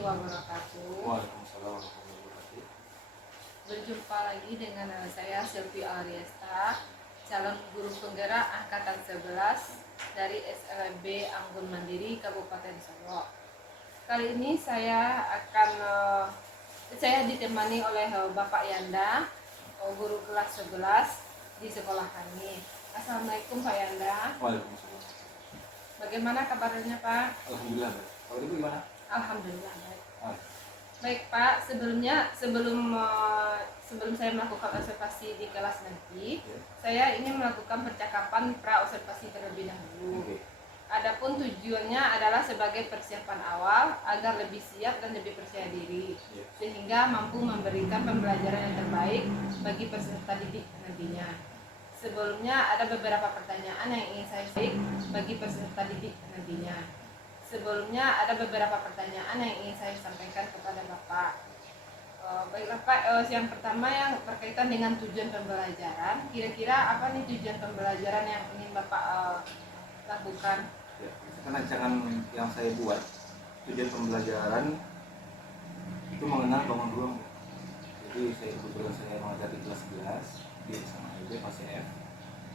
warahmatullahi wabarakatuh. Waalaikumsalam warahmatullahi wabarakatuh. Berjumpa lagi dengan saya Sylvie Ariesta, calon guru penggerak angkatan 11 dari SLB Anggun Mandiri Kabupaten Solo. Kali ini saya ditemani oleh Bapak Yanda, guru kelas 11 di sekolah kami. Assalamualaikum Pak Yanda. Waalaikumsalam. Bagaimana kabarnya Pak? Alhamdulillah. Kalau Ibu gimana? Alhamdulillah baik. Baik Pak, sebelum saya melakukan observasi di kelas nanti, saya ingin melakukan percakapan pra-observasi terlebih dahulu. Adapun tujuannya adalah sebagai persiapan awal agar lebih siap dan lebih percaya diri, sehingga mampu memberikan pembelajaran yang terbaik bagi peserta didik nantinya. Sebelumnya ada beberapa pertanyaan yang ingin saya sampaikan bagi peserta didik nantinya. Sampaikan kepada Bapak. Baiklah Pak, yang pertama yang berkaitan dengan tujuan pembelajaran. Kira-kira apa nih tujuan pembelajaran yang ingin Bapak lakukan? Ya, rancangan yang saya buat, tujuan pembelajaran itu mengenal bangun ruang. Jadi kebetulan saya mengajar di kelas 11 di SMA LB PASEF.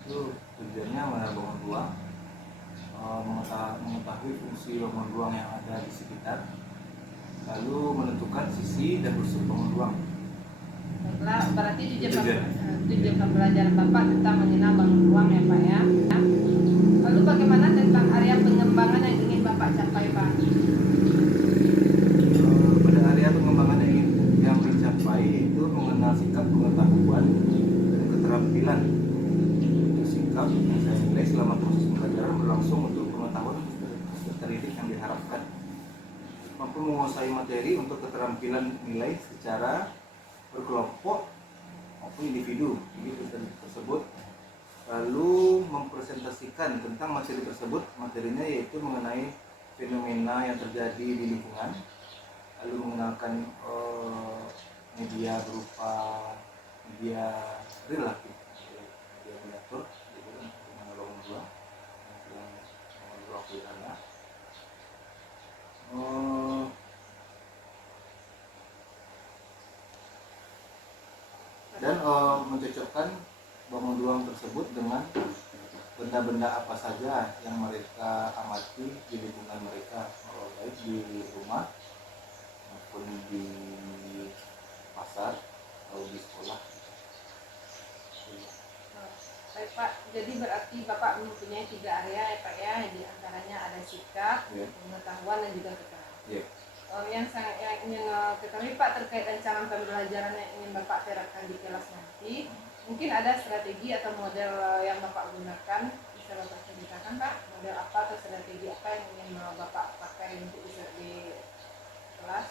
Itu tujuannya mengenal bangun ruang, mengetahui fungsi bangun ruang yang ada di sekitar, lalu menentukan sisi dan unsur bangun ruang. Baiklah, berarti tujuan pembelajaran Bapak tentang mengenal bangun ruang ya Pak ya. Lalu bagaimana tentang area pengembangan yang ingin Bapak capai Pak? Pada area pengembangan yang dicapai itu mengenal sikap, pengetahuan, dan keterampilan. Sikap yang saya nilai selama proses pembelajaran berlangsung untuk pengetahuan peserta didik yang diharapkan. Mampu menguasai materi untuk keterampilan nilai secara berkelompok maupun individu tersebut, lalu mempresentasikan tentang materi tersebut. Materinya yaitu mengenai fenomena yang terjadi di lingkungan, lalu mengenalkan media berupa media relatif, media miniatur, dengan bangun ruang pidana. Dan mencocokkan bangun ruang tersebut dengan benda-benda apa saja yang mereka amati di lingkungan mereka, baik di rumah maupun di pasar atau di sekolah. Baik Pak, jadi berarti Bapak mempunyai 3 area ya Pak ya, di antaranya ada sikap, pengetahuan dan juga keterampilan. Yang ingin ketahui Pak terkait rancangan pembelajaran yang ingin Bapak terapkan di kelas nanti, mungkin ada strategi atau model yang Bapak gunakan, bisa Bapak ceritakan Pak, model apa atau strategi apa yang ingin Bapak pakai untuk bisa di kelas?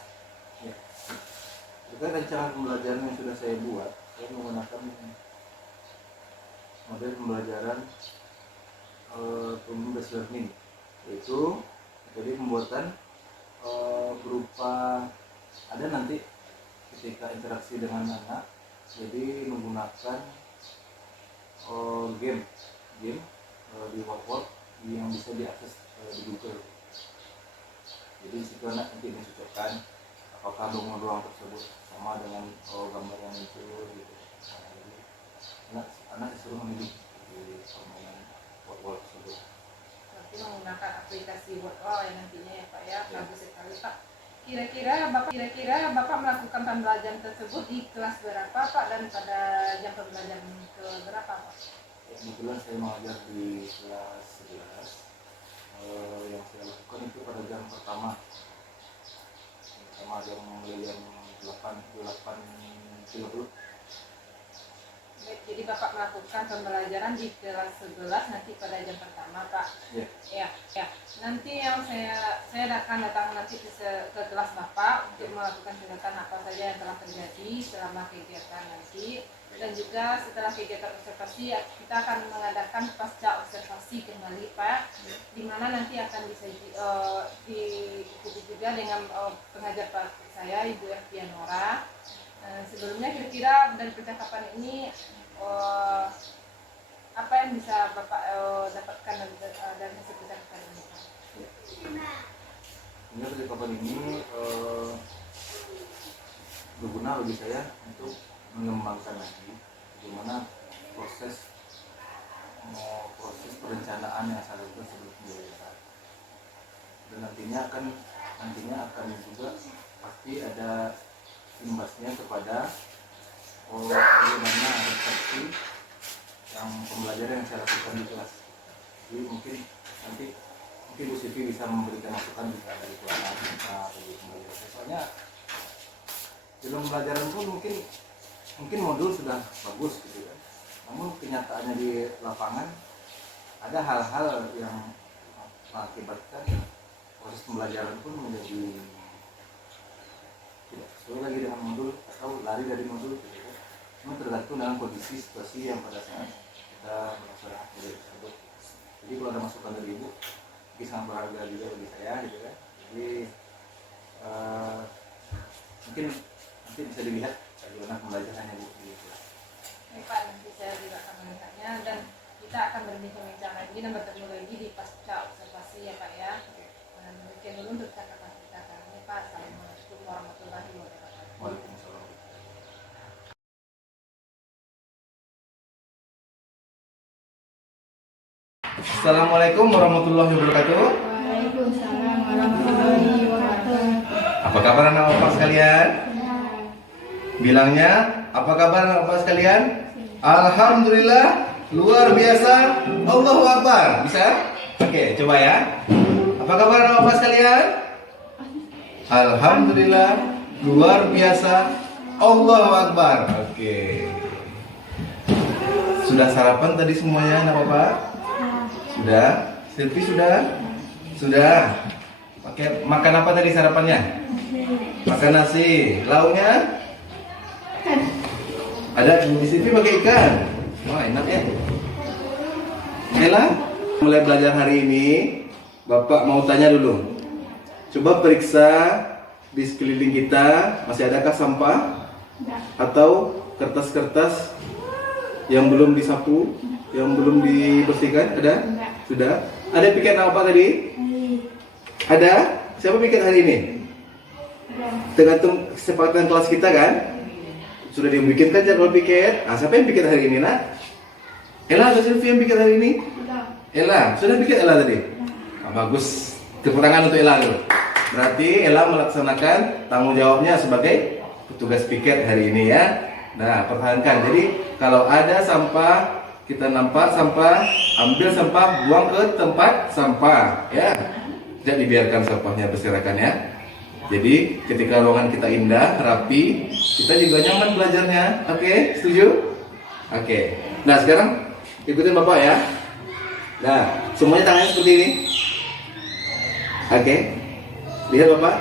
Terkait rancangan pembelajaran yang sudah saya buat, saya menggunakan model pembelajaran based learning, yaitu metode pembuatan berupa ada nanti ketika interaksi dengan anak, jadi menggunakan game di whiteboard yang bisa diakses di Google. Jadi situ anak nanti mencocokkan apakah bangun ruang tersebut sama dengan gambar yang muncul gitu. Anak disuruh memilih di permainan whiteboard tersebut. Berarti menggunakan aplikasi WordWall yang nantinya ya Pak ya, bagus sekali Pak. Kira-kira Bapak melakukan pembelajaran tersebut di kelas berapa Pak dan pada jam pembelajaran ke berapa Pak? Kebetulan saya mengajar di kelas 11. Yang saya lakukan itu pada jam pertama jam mulai jam 8.30. Baik, jadi Bapak melakukan pembelajaran di kelas 11 nanti pada jam pertama Pak. Ya. Nanti yang saya akan datang nanti ke kelas Bapak untuk melakukan tindakan apa saja yang telah terjadi selama kegiatan nanti, dan juga setelah kegiatan observasi kita akan mengadakan pasca observasi kembali Pak, di mana nanti akan bisa diikuti juga dengan pengajar praktik saya Ibu Ervianora. Sebelumnya kira-kira dari percakapan ini apa yang bisa Bapak dapatkan dari hasil percakapan ini? Percakapan ini berguna bagi saya untuk mengembangkan lagi bagaimana proses perencanaan yang saya lakukan sebelum pembelajaran. Dan nantinya akan juga pasti ada imbasnya kepada bagaimana resepsi yang pembelajaran yang saya lakukan di kelas. Jadi mungkin nanti Bu Sylvie bisa memberikan masukan jika ada kekurangan bagi pembelajaran. Soalnya dalam pembelajaran pun mungkin modul sudah bagus gitu kan. Namun kenyataannya di lapangan ada hal-hal yang mengakibatkan proses pembelajaran pun menjadi tidak sesuai lagi dengan modul atau lari dari modul gitu kan. Memang tergantung dengan kondisi situasi yang pada saat kita melaksanakan modul tersebut. Jadi kalau ada masukan dari Ibu, ini sangat berharga juga bagi saya gitu kan. Jadi mungkin nanti bisa dilihat bagaimana pembelajarannya Bu di kelas. Baik Pak, nanti saya juga akan melihatnya dan kita akan berbincang lagi dan bertemu lagi di pasca observasi ya Pak ya. Dan demikian dulu untuk catatan kita kali ini Pak. Assalamualaikum warahmatullahi wabarakatuh. Waalaikumsalam. Assalamualaikum warahmatullahi wabarakatuh. Waalaikumsalam warahmatullahi wabarakatuh. Apa kabar anak bapak sekalian? Bilangnya, apa kabar anak bapak sekalian? Alhamdulillah, luar biasa, Allahu Akbar. Bisa? Oke, coba ya. Apa kabar anak bapak sekalian? Alhamdulillah, luar biasa, Allahu Akbar. Oke. Sudah sarapan tadi semuanya anak bapak? Sudah? Sylvie sudah? Sudah. Pakai makan apa tadi sarapannya? Makan nasi. Lauknya? Ada di sini pakai ikan. Wah, enak ya. Ella, mulai belajar hari ini, Bapak mau tanya dulu. Coba periksa di sekeliling kita masih adakah sampah atau kertas-kertas yang belum disapu, yang belum dibersihkan? Ada? Sudah. Ada piket apa tadi? Ada? Siapa piket hari ini? Tergantung kesepakatan kelas kita kan? Sudah dibikinkan jadwal piket. Siapa yang piket hari ini nak? Ella atau Sylvie yang piket hari ini? Ella. Sudah piket Ella tadi? Bagus. Tepuk tangan untuk Ella dulu. Berarti Ella melaksanakan tanggung jawabnya sebagai petugas piket hari ini ya. Nah, pertahankan. Jadi kalau ada sampah, kita nampak sampah, ambil sampah, buang ke tempat sampah ya. Tidak dibiarkan sampahnya berserakan ya. Jadi ketika ruangan kita indah, rapi, kita juga nyaman belajarnya. Oke, setuju? Oke. Nah sekarang ikutin Bapak ya. Nah semuanya tangannya seperti ini. Oke. Lihat Bapak.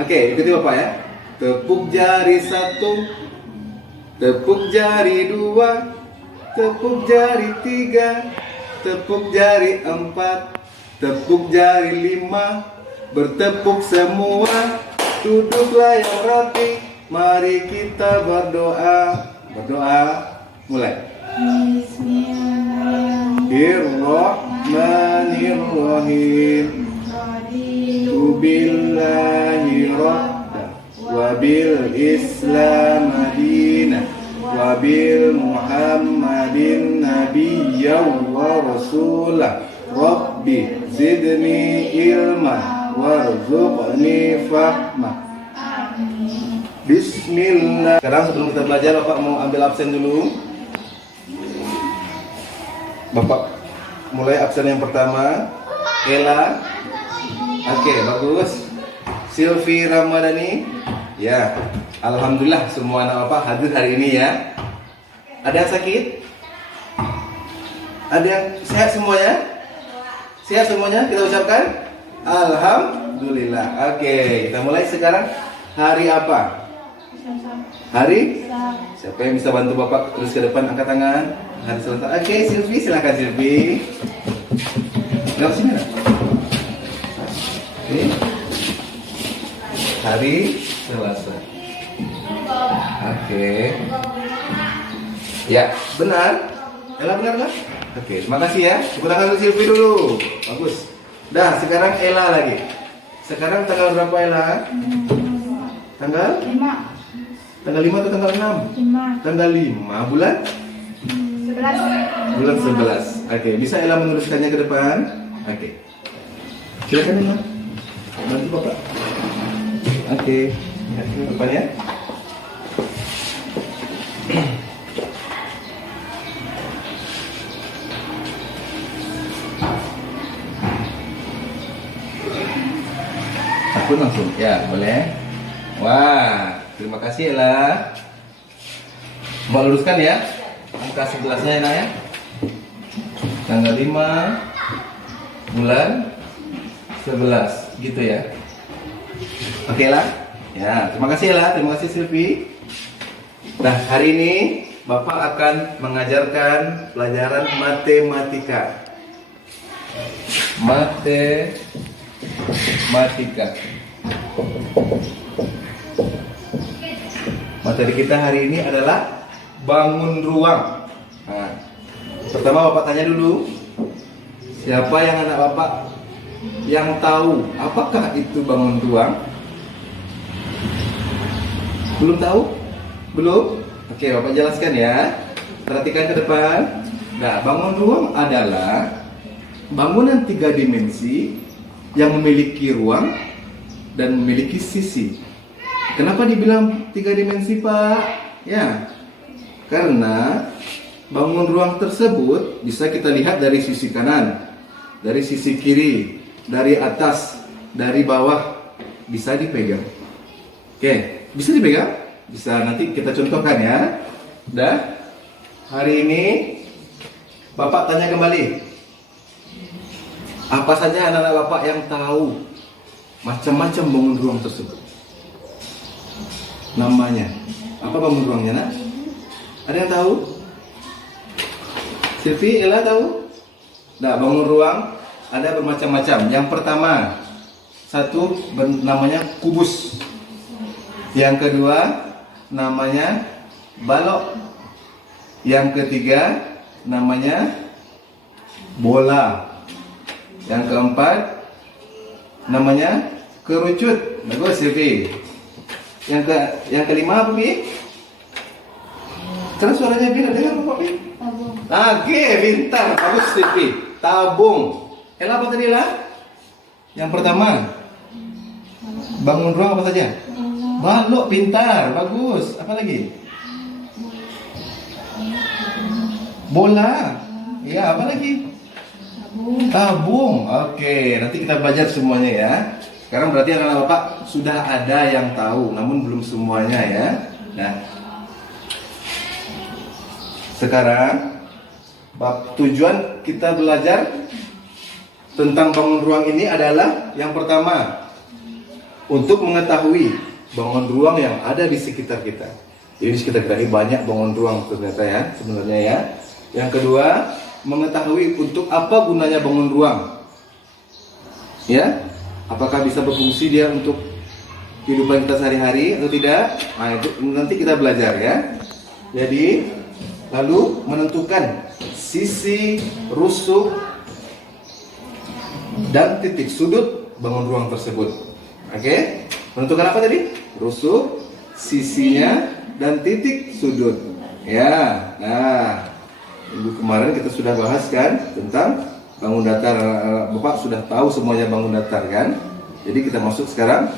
Oke, ikuti Bapak ya. Tepuk jari 1, tepuk jari 2, tepuk jari 3, tepuk jari 4, tepuk jari 5. Bertepuk semua, duduklah yang rapi. Mari kita berdoa. Berdoa, mulai. Bismillahirrahmanirrahim. Billahi rabba wa bil islam madinah wa bil muhammadin nabiyyan wa rasulah. Rabbi zidni ilma warzuqni fahma. Bismillah. Sekarang sebelum kita belajar, Bapak mau ambil absen dulu. Bapak mulai absen yang pertama. Ella. Oke, bagus. Sylvie Ramadhani. Ya, alhamdulillah semua anak Bapak hadir hari ini ya. Ada yang sakit? Ada yang sehat semuanya? Sehat semuanya? Kita ucapkan alhamdulillah. Oke, kita mulai sekarang. Hari apa? Hari? Siapa yang bisa bantu Bapak terus ke depan, angkat tangan. Hari Selasa. Oke, Sylvie, silakan Sylvie. Lewat sini. Oke. Hari Selasa. Oke. Ya, benar. Ella benar kan? Oke, terima kasih ya. Tepuk tangan untuk Sylvie dulu. Bagus. Dah, sekarang Ella lagi. Sekarang tanggal berapa Ella? Tanggal? 5. Tanggal 5 atau tanggal 6? 5. Tanggal 5 bulan 11. bulan 11. Oke, bisa Ella menuliskannya ke depan? Oke. Silakan Ella. Bantu Bapak. Oke. Ya, ke depan ya. Aku langsung. Ya, boleh. Wah, terima kasih Ella. Mau luruskan ya? Angka 11-nya enak ya? Tanggal 5 bulan 11 gitu ya. Oke lah. Ya, terima kasih lah, terima kasih Silvi. Nah, hari ini Bapak akan mengajarkan pelajaran matematika. Matematika. Materi kita hari ini adalah bangun ruang. Nah, pertama Bapak tanya dulu, siapa yang anak Bapak yang tahu apakah itu bangun ruang? Belum tahu? Belum? Oke, Bapak jelaskan ya. Perhatikan ke depan. Nah, bangun ruang adalah bangunan 3 dimensi yang memiliki ruang dan memiliki sisi. Kenapa dibilang 3 dimensi, Pak? Ya, karena bangun ruang tersebut bisa kita lihat dari sisi kanan, dari sisi kiri, dari atas, dari bawah, bisa dipegang. Oke, bisa dipegang? Bisa, nanti kita contohkan ya. Dah, hari ini Bapak tanya kembali. Apa saja anak-anak Bapak yang tahu macam-macam bangun ruang tersebut? Namanya apa bangun ruangnya, nak? Ada yang tahu? Silvi, Ella tahu? Nah, bangun ruang ada bermacam-macam. Yang pertama, satu namanya kubus. Yang kedua namanya balok. Yang ketiga namanya bola. Yang keempat namanya kerucut. Bagus, Silvi. Yang kelima apa, Pi? Karena suaranya Pi, dengar apa, Pi? Tabung. Oke, pintar. Bagus, Silvi. Tabung. Ella apa tadi lah? Yang pertama, bangun ruang apa saja? Balok, pintar. Bagus. Apa lagi? Bola. Ya, apa lagi? Tabung. Oke, nanti kita belajar semuanya ya. Sekarang berarti anak-anak Bapak sudah ada yang tahu, namun belum semuanya ya. Nah, sekarang tujuan kita belajar tentang bangun ruang ini adalah yang pertama, untuk mengetahui bangun ruang yang ada di sekitar kita. Jadi di sekitar kita ini banyak bangun ruang ternyata ya, sebenarnya ya. Yang kedua, mengetahui untuk apa gunanya bangun ruang. Ya, apakah bisa berfungsi dia untuk kehidupan kita sehari-hari atau tidak? Nah, itu nanti kita belajar ya. Jadi, lalu menentukan sisi, rusuk, dan titik sudut bangun ruang tersebut. Oke? Menentukan apa tadi? Rusuk, sisinya, dan titik sudut. Ya, nah, minggu kemarin kita sudah bahas kan tentang bangun datar. Bapak sudah tahu semuanya bangun datar kan? Jadi kita masuk sekarang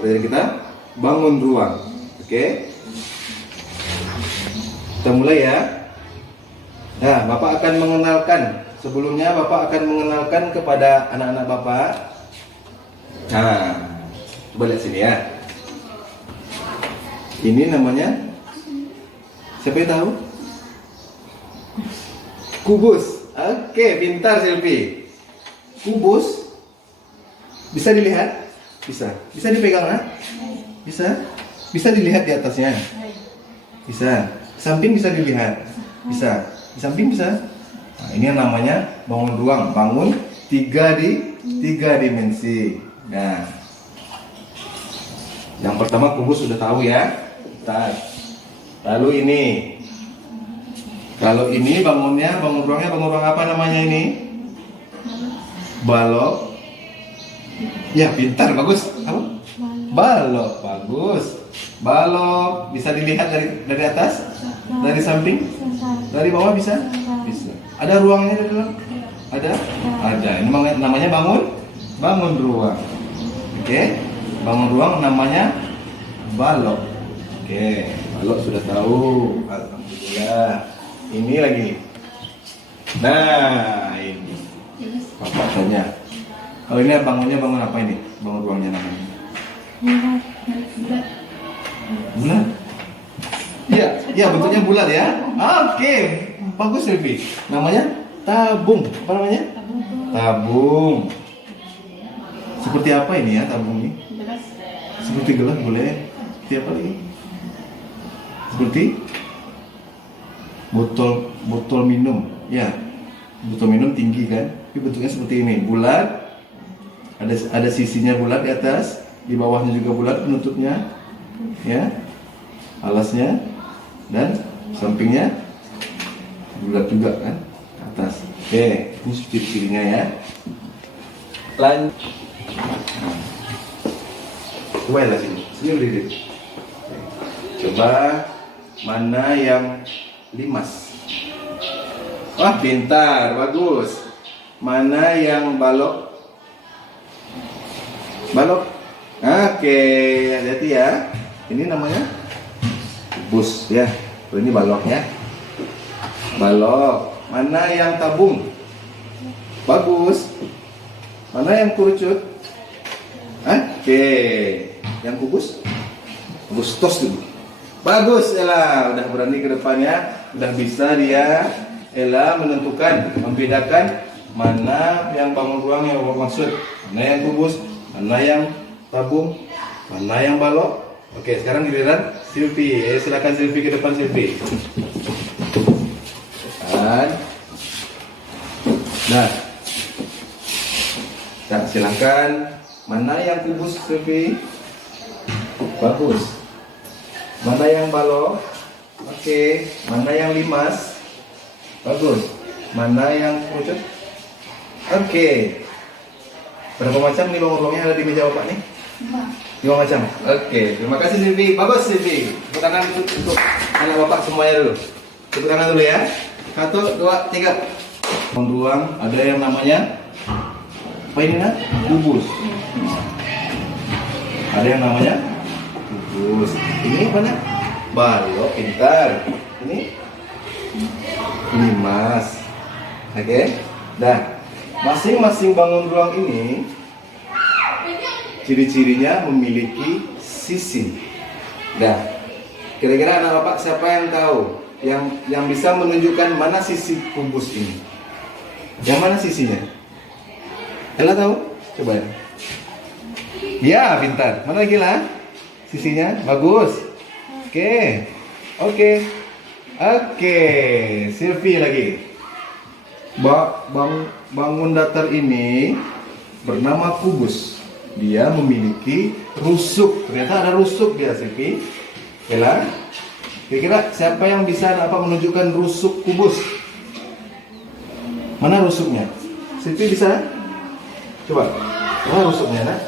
pelajaran kita bangun ruang. Oke? Kita mulai ya. Nah, Bapak akan mengenalkan. Sebelumnya Bapak akan mengenalkan kepada anak-anak Bapak. Nah, coba lihat sini ya. Ini namanya, siapa yang tahu? Kubus. Oke, pintar Silvi. Kubus bisa dilihat? Bisa. Bisa dipegang, nak? Bisa. Bisa dilihat di atasnya? Bisa. Samping bisa dilihat? Bisa. Di samping bisa. Nah, ini yang namanya bangun ruang. Bangun 3 dimensi. Nah, yang pertama kubus sudah tahu ya. Lalu ini. Kalau ini bangun ruangnya bangun ruang apa namanya ini? Balok. Ya, pintar, bagus. Apa? Balok, bagus. Balok bisa dilihat dari atas, dari samping, dari bawah bisa? Bisa. Ada ruangnya di dalam? Ada? Ada. Ini namanya bangun ruang. Oke, bangun ruang namanya balok. Oke, balok sudah tahu. Alhamdulillah. Ini lagi. Nah, ini. Bapak tanya. Kalau ini bangunnya bangun apa ini? Bangun ruangnya namanya? Bulat. Iya, iya bentuknya bulat ya. Oke, bagus Silvi. Namanya tabung. Apa namanya? Tabung. Seperti apa ini ya tabung ini? Seperti gelas boleh. Seperti apa lagi? Seperti botol minum. Ya, botol minum tinggi kan? Tapi bentuknya seperti ini, bulat. Ada sisinya bulat di atas, di bawahnya juga bulat penutupnya, ya, alasnya dan sampingnya bulat juga kan, ke atas. Oke, ini ciri-cirinya ya. Lanjut. Coba lah sini berdiri. Coba mana yang limas? Wah, pintar, bagus. Mana yang balok? Balok. Oke, hati-hati ya. Ini namanya kubus ya. Oh, ini baloknya. Balok. Mana yang tabung? Bagus. Mana yang kerucut? Oke. Yang kubus? Kubus tos dulu. Bagus, Ella. Udah berani ke depannya. Udah bisa dia, Ella, menentukan, membedakan mana yang bangun ruang yang maksud, mana yang kubus, mana yang tabung, mana yang balok. Oke, sekarang giliran Silvi. Silakan Silvi ke depan Silvi. Nah, silakan. Mana yang kubus Silvi? Bagus. Mana yang balok? Oke. Mana yang limas? Bagus. Mana yang kerucut? Oke. Berapa macam nih ruang-ruangnya ada di meja Bapak nih? 5 macam. Oke, terima kasih Silvi. Bagus Silvi. Tepuk tangan untuk anak Bapak semuanya dulu. Tepuk tangan dulu ya. 1, 2, 3. Ruang ada yang namanya apa ini nak? Kubus. Ada yang namanya kubus. Ini apa nak? Balok, pintar. Ini limas. Oke. Dah. Masing-masing bangun ruang ini ciri-cirinya memiliki sisi. Dah. Kira-kira anak Bapak siapa yang tahu? Yang bisa menunjukkan mana sisi kubus ini? Yang mana sisinya? Ella tahu? Coba ya. Ya, pintar. Mana lagi lah? Sisinya bagus. Oke. Oke. Oke. Silvi lagi. Bangun datar ini bernama kubus. Dia memiliki rusuk. Ternyata ada rusuk dia, Silvi. Ella, kira-kira siapa yang bisa menunjukkan rusuk kubus? Mana rusuknya? Silvi bisa? Coba. Mana rusuknya, nak?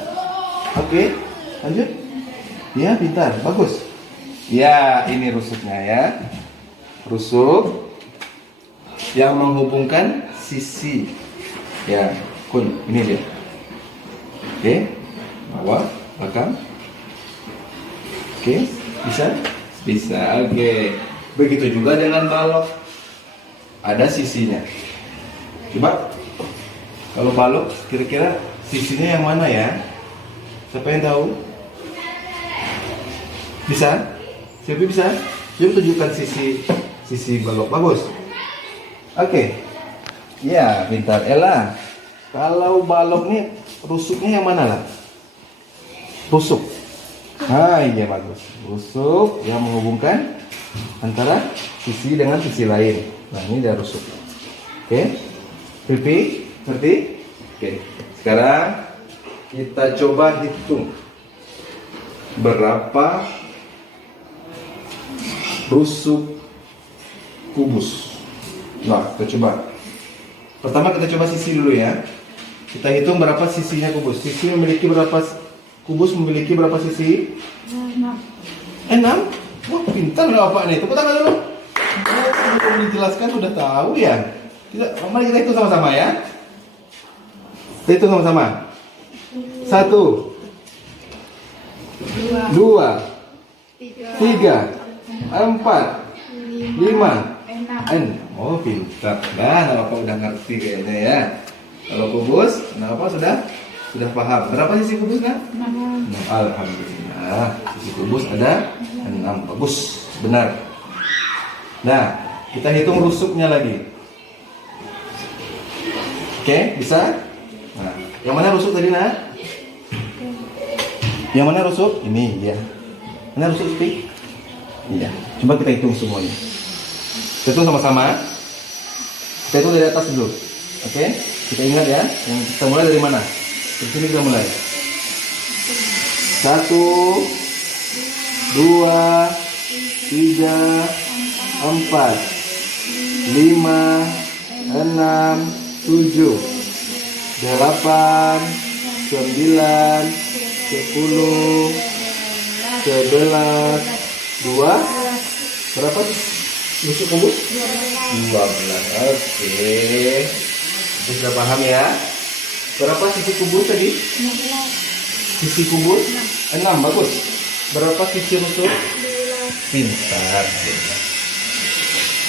Oke. Lanjut. Ya, pintar. Bagus. Ya, ini rusuknya ya. Rusuk yang menghubungkan sisi. Ya, kun, ini dia. Oke, bawah, belakang. Oke, bisa? Bisa, oke. Begitu juga dengan balok. Ada sisinya. Coba, kalau balok, kira-kira sisinya yang mana ya? Siapa yang tahu? Bisa? Siapa bisa? Coba tunjukkan sisi balok. Bagus. Oke. Ya, pintar. Ella, kalau balok nih rusuknya yang mana lah? Rusuk. Ah, iya bagus. Rusuk yang menghubungkan antara sisi dengan sisi lain. Nah, ini dia rusuk. Oke. Pipi, ngerti? Oke. Sekarang kita coba hitung berapa rusuk kubus. Nah, kita coba. Pertama kita coba sisi dulu ya. Kita hitung berapa sisinya kubus. Sisi memiliki berapa kubus memiliki berapa sisi? 6. Wah, pintar lah Bapak nih. Tepuk tangan dulu. Oh, belum dijelaskan udah tahu ya. Mari kita hitung sama-sama ya. Kita hitung sama-sama. 1, 2, 3, 4, 5, 6. Oh, pintar. Nah, Bapak udah ngerti kayaknya ya. Kalau kubus, Bapak sudah paham. Berapa sisi kubus, Nak? 6. Alhamdulillah. Sisi kubus ada 6. Bagus, benar. Nah, kita hitung rusuknya lagi. Oke, bisa? Nah, yang mana rusuk tadi, Nak? Yang mana rusuk? Ini, ya. Mana rusuk, Spi? Iya. Coba kita hitung semuanya. Kita hitung sama-sama. Kita hitung dari atas dulu. Oke? Kita ingat ya. Yang kita mulai dari mana? Dari sini kita mulai. 1, 2, 3, 4, 5, 6, 7, 8, 9, 10, 11, 2. Berapa rusuk kubus? 12. Oke. Sudah paham ya? Berapa sisi kubus tadi? 16. Sisi kubus 6. Bagus. Berapa sisi rusuk? 12. Pintar.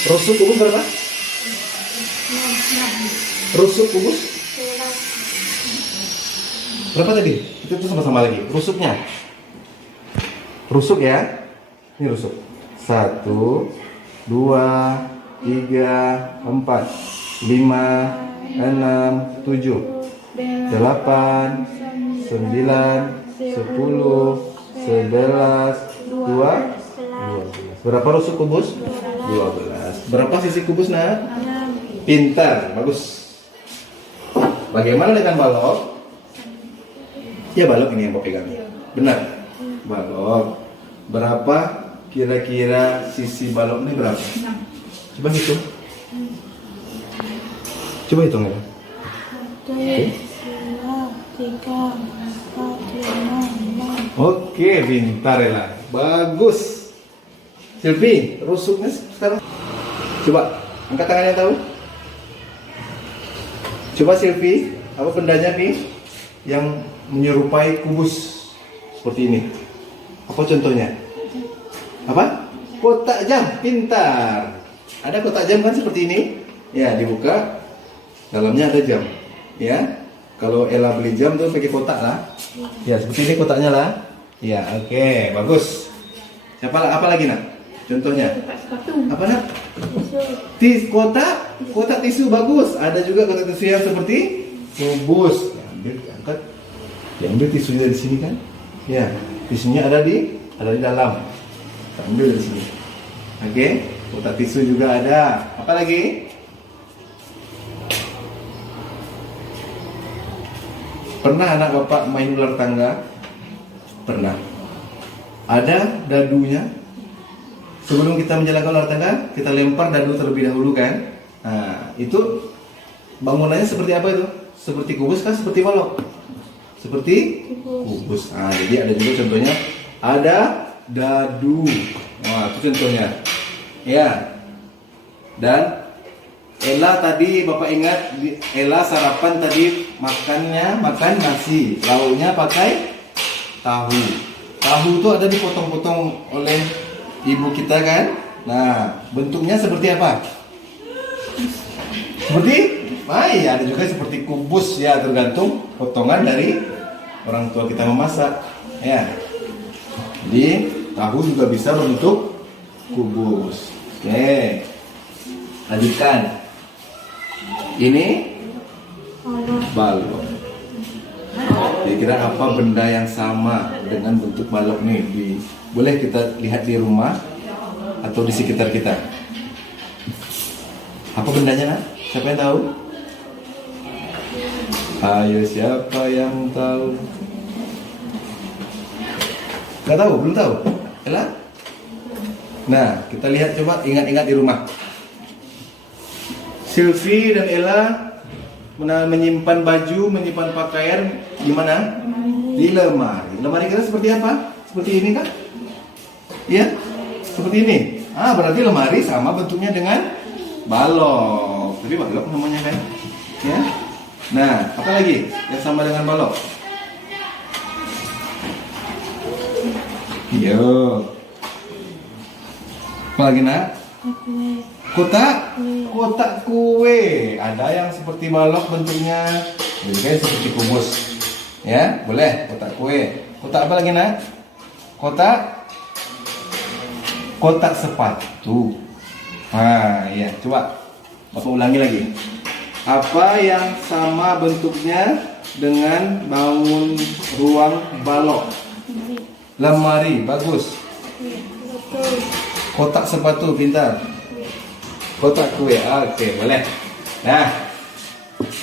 Rusuk kubus berapa? 6. Rusuk kubus 12. berapa tadi? Kita tuh sama-sama lagi. Rusuknya. Rusuk ya. Ini rusuk. 1, 2, 3, 4, 5, 6, 7, 8, 9, 10, 11, 12. Berapa rusuk kubus? 12. Berapa sisi kubus, Nak? 6. Pintar, bagus. Bagaimana dengan balok? Ya, balok ini yang kau pegang. Benar. Balok. Berapa kira-kira sisi balok ini berapa? 6. Coba hitung. Coba hitung ya. 1, 2, 3, 4, 5, 6. Oke, pintar ya. Bagus. Silvi, rusuknya sekarang. Coba angkat tangannya tahu. Coba Silvi, apa bendanya nih yang menyerupai kubus seperti ini? Apa contohnya? Apa? Kotak jam. Pintar. Ada kotak jam kan seperti ini? Ya, dibuka. Dalamnya ada jam. Ya. Kalau Ella beli jam tuh pakai kotak lah. Ya, seperti ini kotaknya lah. Ya, oke, bagus. Apa lagi, Nak? Contohnya? Kotak sepatu. Apa, Nak? Tisu. Kotak tisu bagus. Ada juga kotak tisu yang seperti kubus. Ambil, angkat. Diambil tisunya di sini kan? Ya, tisunya ada di dalam. Ambil dari sini. Oke, kotak tisu juga ada. Apa lagi? Pernah anak Bapak main ular tangga? Pernah. Ada dadunya. Sebelum kita menjalankan ular tangga, kita lempar dadu terlebih dahulu kan? Nah, itu bangunannya seperti apa itu? Seperti kubus kan? Seperti balok? Seperti kubus. Nah, jadi ada juga contohnya. Ada dadu. Wah, itu contohnya. Ya. Dan Ella tadi Bapak ingat, Ella sarapan tadi makan nasi, lauknya pakai tahu. Tahu itu ada dipotong-potong oleh ibu kita kan. Nah, bentuknya seperti apa? Seperti ada juga seperti kubus ya, tergantung potongan dari orang tua kita memasak. Ya. Jadi tahu juga bisa berbentuk kubus. Oke. Lanjutkan. Ini balok. Kira-kira apa benda yang sama dengan bentuk balok nih? Boleh kita lihat di rumah atau di sekitar kita. Apa bendanya, Nak? Siapa yang tahu? Ayo, siapa yang tahu? Gak tahu? Belum tahu? Ella? Nah, kita lihat coba, ingat-ingat di rumah. Silvi dan Ella menyimpan baju, menyimpan pakaian di mana? Di lemari. Lemari kita seperti apa? Seperti ini kan? Iya? Seperti ini. Ah, berarti lemari sama bentuknya dengan balok. Tapi balok namanya kan? Ya. Nah, apa lagi yang sama dengan balok? Yo. Apa lagi nak? Kotak kue. Ada yang seperti balok bentuknya, juga seperti kubus. Ya, boleh kotak kue. Kotak apa lagi nak? Kotak sepatu. Ah, iya. Coba Bapak ulangi lagi. Apa yang sama bentuknya dengan bangun ruang balok? Lemari, bagus. Kotak sepatu, pintar. Kotak kue, oke, boleh. Nah,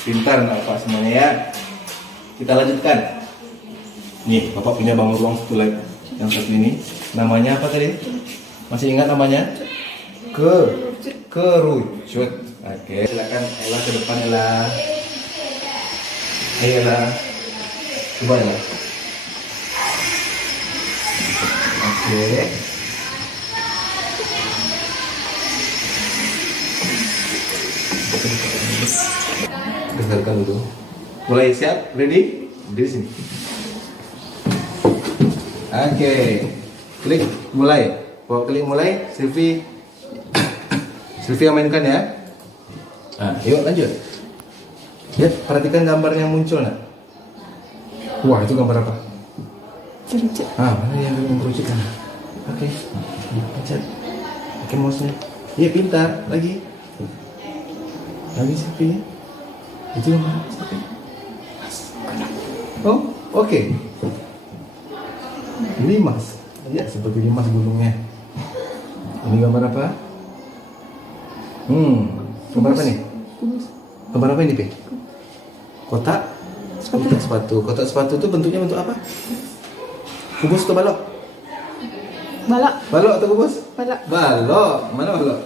pintar nak Bapak semuanya ya. Kita lanjutkan. Nih, Bapak punya bangun ruang satu lagi. Yang satu ini, namanya apa tadi? Masih ingat namanya? Kerucut. Oke, silakan Ella ke depan Ella. Ayo Ella. Coba Ella. Oke. Dengarkan dulu. Mulai siap? Ready? Di sini. Oke. Klik mulai. Bawa klik mulai. Silvi yang mainkan ya. Nah, yuk lanjut. Lihat, perhatikan gambar yang muncul nak. Wah, itu gambar apa? Kerucut. Ah, mana yang kerucut kan? Oke. Pencet. Oke, mouse-nya. Iya, pintar. Lagi Silvi. Itu yang mana? Oh, oke. Limas. Ya, seperti limas burungnya. Ini gambar apa? Gambar apa nih? Gambar apa ini, Pi? Kotak sepatu. Kotak sepatu itu bentuknya bentuk apa? Kubus atau balok? Balok. Balok atau kubus? Balok. Balok. Mana balok?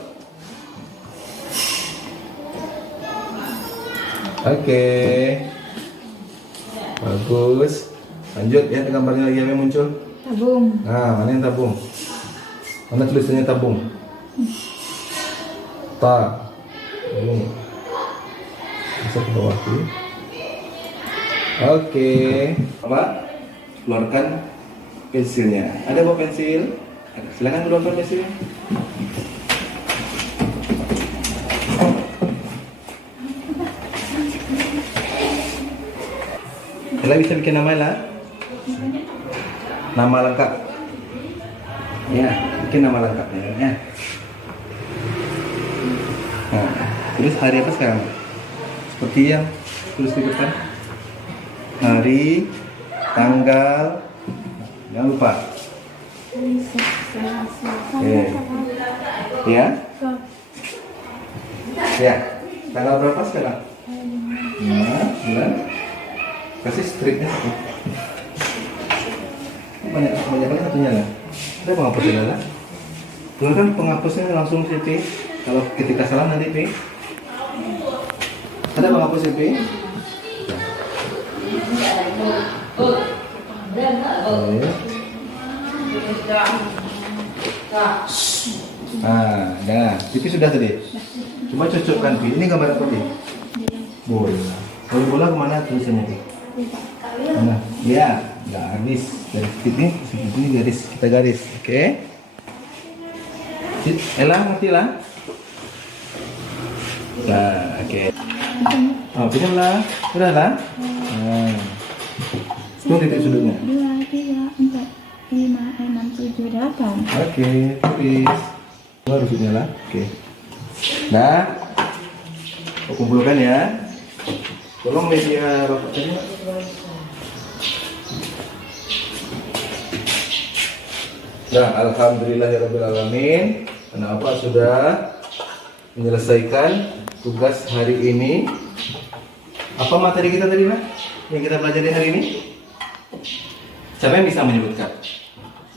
Oke. Bagus. Lanjut ya, gambarnya lagi yang muncul. Tabung. Nah, mana yang tabung? Mana tulisannya tabung? Ini. Masuk ke bawah dulu. Oke. Apa? Keluarkan pensilnya. Ada bawa pensil? Ada. Silakan keluarkan pensilnya. Ella bisa bikin nama Ella? Nama lengkap. Ya, bikin nama lengkapnya ya. Nah, tulis hari apa sekarang? Seperti yang tulis di depan. Hari, tanggal, jangan lupa. Oke. Ya? Ya. Tanggal berapa sekarang? Nah, bulan. Kasih stripnya satu. Banyak banget satunya lah. Ada penghapusnya lah. Keluarkan penghapusnya langsung Siti. Kalau ketika salah nanti Pi. Ada penghapus Pi? Jangan. Pipi sudah tadi. Coba cocokkan Pi. Ini gambar apa Pi? Bola. Kalau bola kemana tulisannya Pi? Mana? Ya, garis. Garis ini garis. Kita garis, oke? Ella ngerti lah? Nah, oke. Oh, pinjam lah. Udah lah? Nah. Itu titik sudutnya. 2, 3, 4, 5, 6, 7, 8. Oke, tulis. Dua rusuknya lah. Oke. Nah, kumpulkan ya. Tolong media Bapak tadi. Nah, alhamdulillahirrahmanirrahim. Kenapa sudah menyelesaikan tugas hari ini? Apa materi kita tadi, Nak? Yang kita belajar di hari ini? Siapa yang bisa menyebutkan?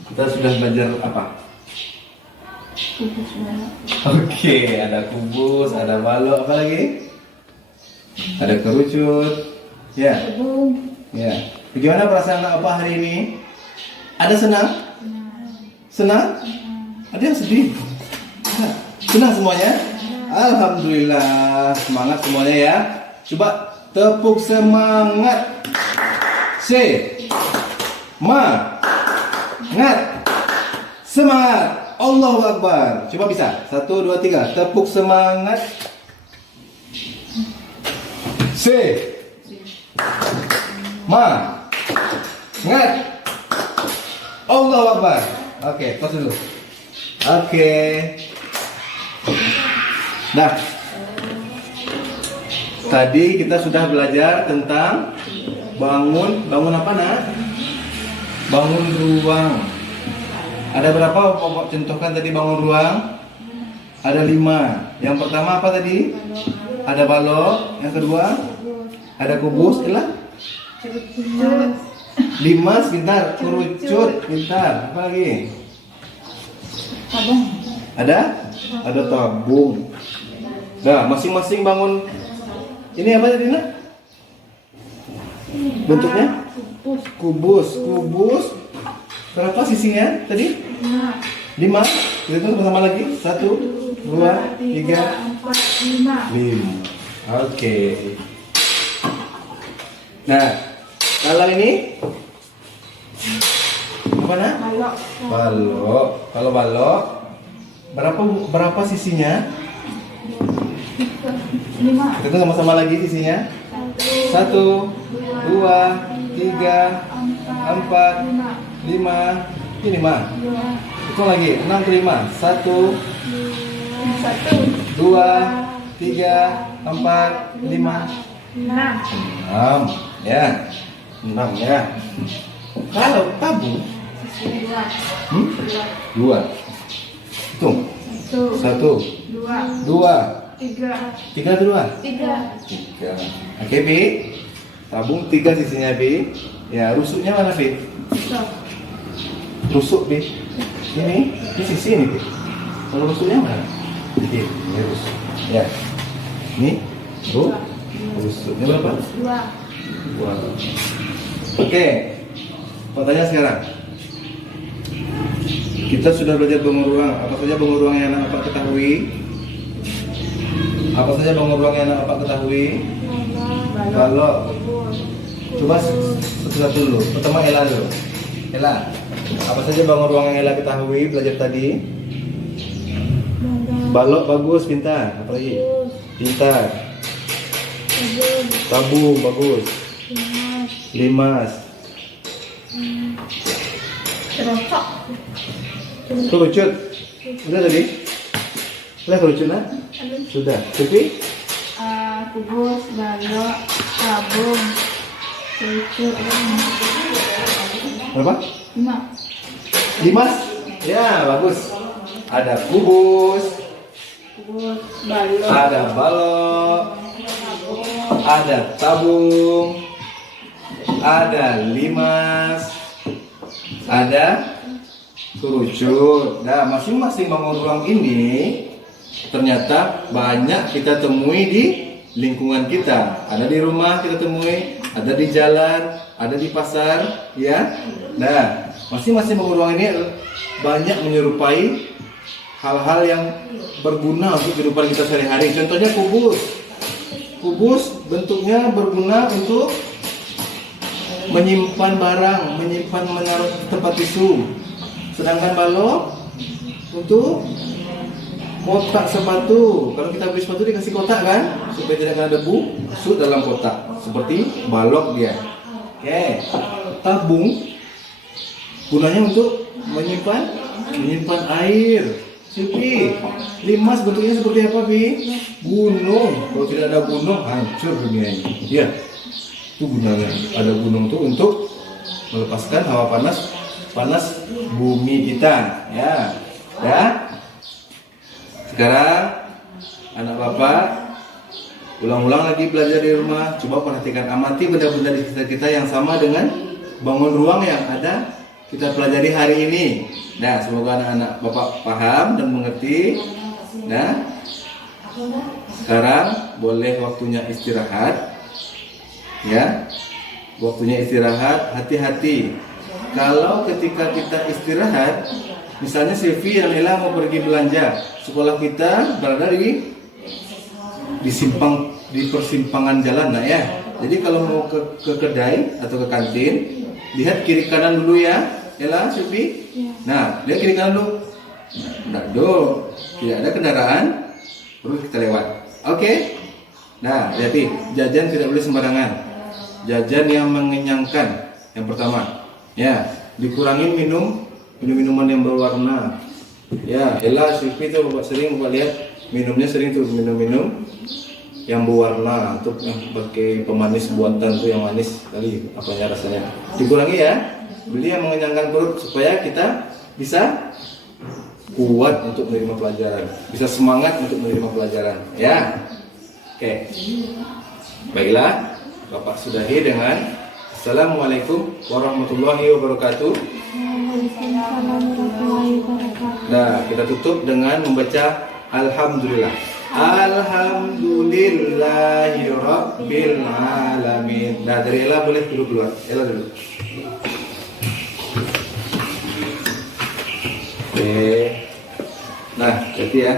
Kita sudah belajar apa? Oke, ada kubus, ada balok, apa lagi? Ada kerucut. Ya. Tabung. Ya. Bagaimana perasaan anak Bapak hari ini? Ada senang? Senang? Ada yang sedih? Senang semuanya? Alhamdulillah, semangat semuanya ya. Coba tepuk semangat. Semangat. Semangat. Allahu Akbar. Coba bisa. 1, 2, 3. Tepuk semangat. Semangat. Allahu Akbar. Oke, tos dulu. Oke. Nah, tadi kita sudah belajar tentang bangun apa nak? Bangun ruang. Ada berapa? Contohkan tadi bangun ruang. Ada 5. Yang pertama apa tadi? Ada balok. Yang kedua ada kubus. Ilah. 5 sebentar. Kerucut. Sebentar. Apa lagi? Tabung. Ada? Ada tabung. Nah, masing-masing bangun. Ini apa tadi nak? Bentuknya? Kubus. Berapa sisinya tadi? 5. Kita hitung sama lagi. 1, 2, 3, 4, 5. Oke. Nah, kalau ini apa nak? Balok. Kalau balok berapa sisinya? 5. Kita hitung sama-sama lagi sisinya. 1, 2, 3, 4, 5. Ini 5. Hitung lagi. 6 ke 5. 1, 2, 3, 4, 5. 6. Ya. 6 ya. Kalau tabung 2. Hitung. 1, 2, 3 atau 2? 3. Oke, Bi. Tabung 3 sisinya, Bi. Ya, rusuknya mana, Bi? Rusuk, Bi. Ini sisi ini, Bi. Kalau rusuknya mana? Ini rusuk. Ya. Ini rusuknya berapa? 2. Oke. Pertanyaan sekarang. Kita sudah belajar bangun ruang. Apa saja bangun ruang yang anak Bapak ketahui? Apa saja bangun ruang yang anak Bapak ketahui? Balok. Coba satu-satu dulu. Pertama Ella dulu. Ella, apa saja bangun ruang yang Ella ketahui belajar tadi? Balok bagus, pintar. Apa lagi? Pintar. Tabung bagus. Limas. Kerucut. Sudah tadi? Sudah kerucut lah? Sudah. Tapi? Kubus, balok, tabung, kerucut. Berapa? 5. Limas? Ya, bagus. Ada kubus. Balok. Ada balok. Ada tabung. Ada limas. Ada kerucut. Nah, masing-masing bangun ruang ini ternyata banyak kita temui di lingkungan kita. Ada di rumah kita temui, ada di jalan, ada di pasar, ya. Nah, masing-masing bangun ruang ini banyak menyerupai hal-hal yang berguna untuk kehidupan kita sehari-hari. Contohnya kubus. Kubus bentuknya berguna untuk menyimpan barang, menaruh tempat tisu. Sedangkan balok untuk kotak sepatu. Kalau kita beli sepatu dikasih kotak kan, supaya tidak kena debu, masuk dalam kotak. Seperti balok dia. Oke. Tabung gunanya untuk menyimpan air. Sipi, limas bentuknya seperti apa, Bi? Gunung. Kalau tidak ada gunung, hancur dunia ini. Iya. Itu gunanya. Ada gunung itu untuk melepaskan hawa panas bumi kita, ya. Ya. Sekarang anak Bapak ulang-ulang lagi belajar di rumah. Coba perhatikan, amati benda-benda di sekitar kita yang sama dengan bangun ruang yang ada kita pelajari hari ini. Nah, semoga anak-anak Bapak paham dan mengerti. Nah, sekarang boleh waktunya istirahat. Ya. waktunya istirahat, hati-hati. Kalau ketika kita istirahat, misalnya Silvi dan Ella mau pergi belanja, sekolah kita berada di persimpangan jalan, nah ya. Jadi kalau mau ke kedai atau ke kantin, lihat kiri kanan dulu ya, Ella, Silvi. Nah, lihat kiri kanan dulu. Nah, tidak ada kendaraan, terus kita lewat. Oke. Nah, hati, jajan tidak boleh sembarangan. Jajan yang mengenyangkan, yang pertama. Ya, dikurangin minuman yang berwarna. Ya, Ella, Silvi tuh sering lihat minumnya sering tuh minum yang berwarna untuk yang pakai pemanis buatan tuh yang manis kali apanya rasanya. Dikurangi ya. Beli yang mengenyangkan perut supaya kita bisa kuat untuk menerima pelajaran, bisa semangat untuk menerima pelajaran. Ya. Oke. Baiklah, Bapak sudahi dengan Assalamualaikum warahmatullahi wabarakatuh. Nah, kita tutup dengan membaca Alhamdulillah. Alhamdulillahirabbil alamin. Nah, dari Ella boleh dulu keluar. Ella dulu. Oke. Nah, jadi ya.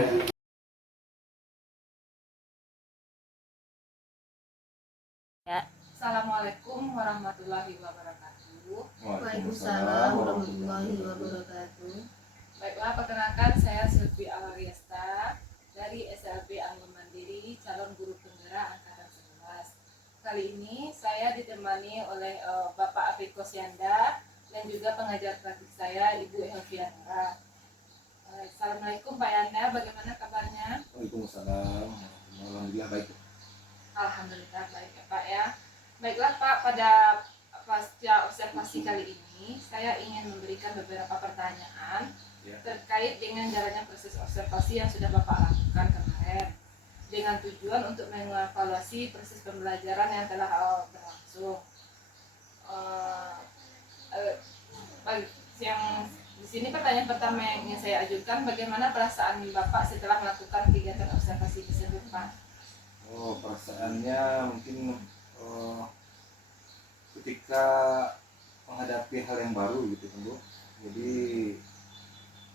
Assalamualaikum warahmatullahi wabarakatuh. Waalaikumsalam warahmatullahi wabarakatuh. Baiklah, perkenalkan saya Silvi Alariesta dari SLB Anggun Mandiri, calon guru penggerak angkatan 11. Kali ini saya ditemani oleh Bapak Afiko Syanda dan juga pengajar praktik saya Ibu Elviana. Assalamualaikum Pak Yanda, bagaimana kabarnya? Waalaikumsalam. Alhamdulillah baik. Alhamdulillah baik ya Pak ya. Baiklah Pak, pada pasca observasi kali ini saya ingin memberikan beberapa pertanyaan terkait dengan jalannya proses observasi yang sudah Bapak lakukan kemarin, dengan tujuan untuk mengevaluasi proses pembelajaran yang telah berlangsung. Yang di sini pertanyaan pertama yang ingin saya ajukan, bagaimana perasaan Bapak setelah melakukan kegiatan observasi tersebut Pak? Oh, perasaannya mungkin ketika menghadapi hal yang baru gitu kan Bu. Jadi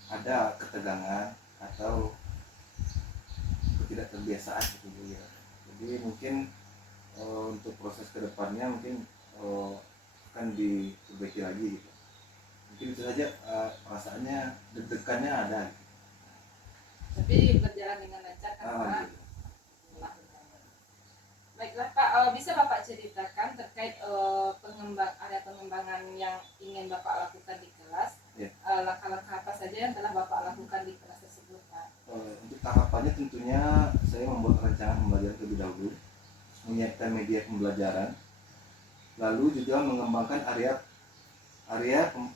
ada ketegangan atau ketidakterbiasaan gitu Bu ya. Jadi mungkin untuk proses kedepannya mungkin akan diperbaiki lagi gitu. Mungkin itu saja, perasaannya, deg-degannya ada gitu. Tapi berjalan dengan lancar kan Pak? Gitu. Baiklah Pak, bisa Bapak ceritakan terkait area pengembangan yang ingin Bapak lakukan di kelas? Ya. Langkah-langkah apa saja yang telah Bapak lakukan di kelas tersebut Pak? Untuk tahapannya tentunya saya membuat rancangan pembelajaran terlebih dahulu, menyiapkan media pembelajaran, lalu juga mengembangkan area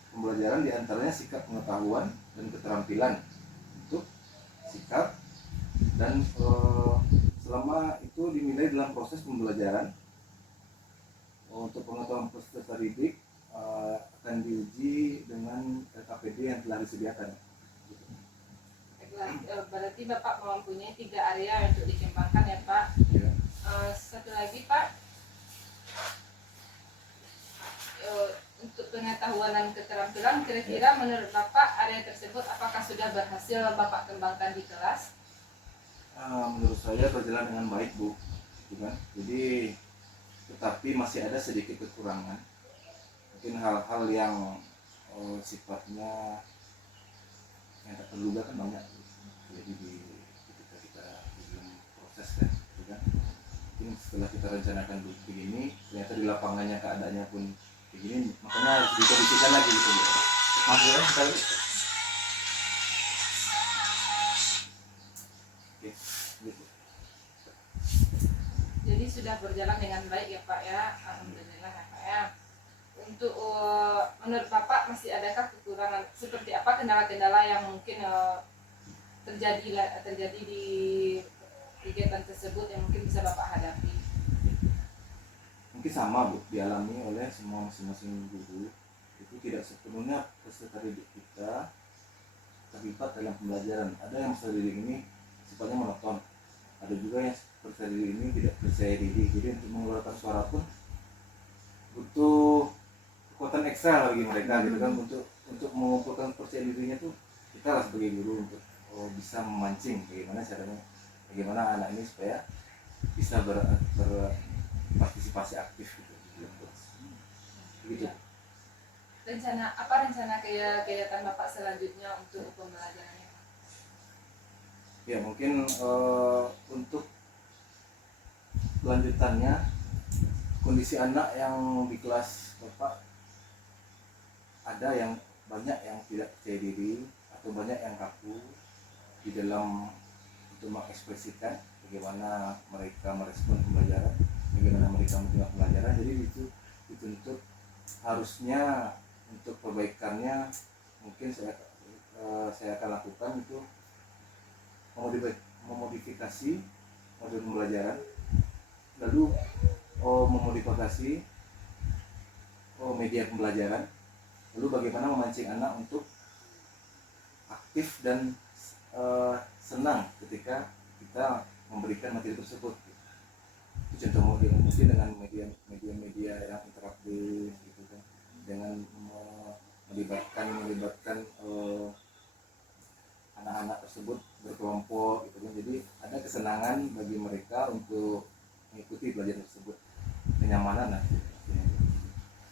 pembelajaran, diantaranya sikap pengetahuan dan keterampilan untuk sikap, dan selama itu dinilai dalam proses pembelajaran. Untuk pengetahuan peserta didik akan diuji dengan KPD yang telah disediakan. Baiklah, berarti Bapak mempunyai 3 area untuk dikembangkan ya Pak. Ya. Satu lagi Pak, untuk pengetahuan dan keterampilan, kira-kira menurut Bapak area tersebut apakah sudah berhasil Bapak kembangkan di kelas? Menurut saya berjalan dengan baik Bu, gitu kan? Jadi tetapi masih ada sedikit kekurangan, mungkin hal-hal yang sifatnya yang tak terduga kan banyak. Jadi ketika kita belum proses kan, gitu kan? Mungkin setelah kita rencanakan begini, ternyata di lapangannya keadaannya pun begini, makanya harus dikondisikan lagi gitu. Maaf ya, sekali. Oke, gitu. Jadi sudah berjalan dengan baik ya Pak ya, alhamdulillah ya Pak ya. Untuk menurut Bapak masih adakah kekurangan, seperti apa kendala-kendala yang mungkin terjadi di kegiatan tersebut yang mungkin bisa Bapak hadapi? Mungkin sama Bu, dialami oleh semua masing-masing guru. Itu tidak sepenuhnya peserta didik kita terlibat dalam pembelajaran. Ada yang peserta didik ini sifatnya monoton, ada juga yang peserta didik ini tidak percaya diri. Jadi untuk mengeluarkan suara pun butuh kekuatan ekstra bagi mereka gitu kan, untuk mengumpulkan percaya dirinya tuh kita lah sebagai guru untuk bisa memancing bagaimana anak ini supaya bisa berpartisipasi aktif gitu di dalam kelas. Begitu. Ya. Rencana kegiatan Bapak selanjutnya untuk pembelajarannya? Ya mungkin untuk kelanjutannya, kondisi anak yang di kelas Bapak ada yang banyak yang tidak percaya diri atau banyak yang kaku di dalam untuk mengekspresikan bagaimana mereka merespon pembelajaran, bagaimana mereka menerima pembelajaran. Jadi itu dituntut harusnya untuk perbaikannya mungkin saya akan lakukan itu memodifikasi modul pembelajaran, lalu memodifikasi media pembelajaran, lalu bagaimana memancing anak untuk aktif dan senang ketika kita memberikan materi tersebut. Itu contoh mungkin dengan media yang interaktif gitu kan, dengan melibatkan anak-anak tersebut berkelompok gitu kan. Jadi ada kesenangan bagi mereka untuk mengikuti pelajaran tersebut, kenyamanan lah.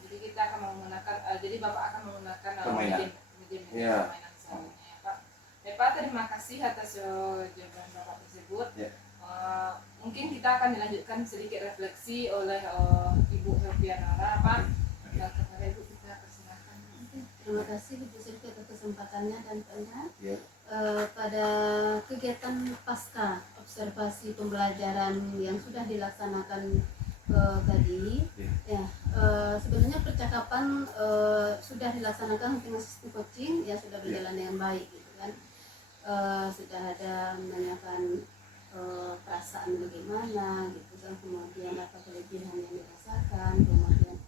Jadi kita akan menggunakan, jadi Bapak akan menggunakan Permainan. media permainan selanjutnya ya Pak. Pak, terima kasih atas jawaban Bapak tersebut. Ya. Mungkin kita akan dilanjutkan sedikit refleksi oleh Ibu Helvianara Pak. Kepada Ibu kita persilakan. Terima kasih Bu Sylvia atas kesempatannya dan Pak. Ya. Pada kegiatan pasca observasi pembelajaran yang sudah dilaksanakan tadi, ya sebenarnya percakapan sudah dilaksanakan dengan sistem coaching yang sudah berjalan dengan baik, gitu kan. Sudah ada menanyakan perasaan bagaimana, gitu kan, kemudian apa kelebihan yang dirasakan, kemudian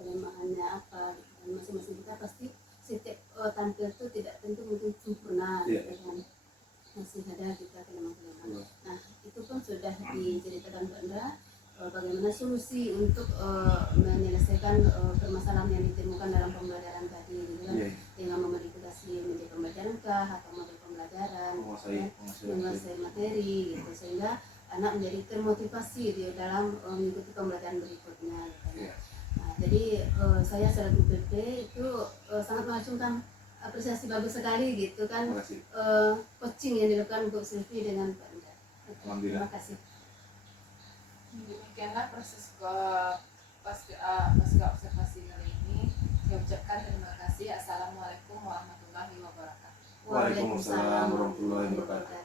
kelemahannya apa, gitu kan. Masing-masing kita pasti setiap tampil itu tidak tentu mungkin sempurna, gitu kan. Masih ada kita kelemahan-kelemahan. Nah, itu pun sudah diceritakan Mbak Indra bagaimana solusi untuk menyelesaikan permasalahan yang ditemukan dalam pembelajaran tadi, gitu kan. Dengan memodifikasi media pembelajaran kah atau model pembelajaran, menguasai materi, gitu, sehingga anak menjadi termotivasi di dalam mengikuti pembelajaran berikutnya, gitu. Nah, jadi saya selaku PP itu sangat mengacungkan apresiasi bagus sekali, gitu kan, coaching yang dilakukan Bu Sylvie dengan Pak Indra. Terima kasih. Demikianlah proses pasca observasi kali ini. Saya ucapkan terima kasih. Assalamualaikum warahmatullahi wabarakatuh. Waalaikumsalam warahmatullahi wabarakatuh.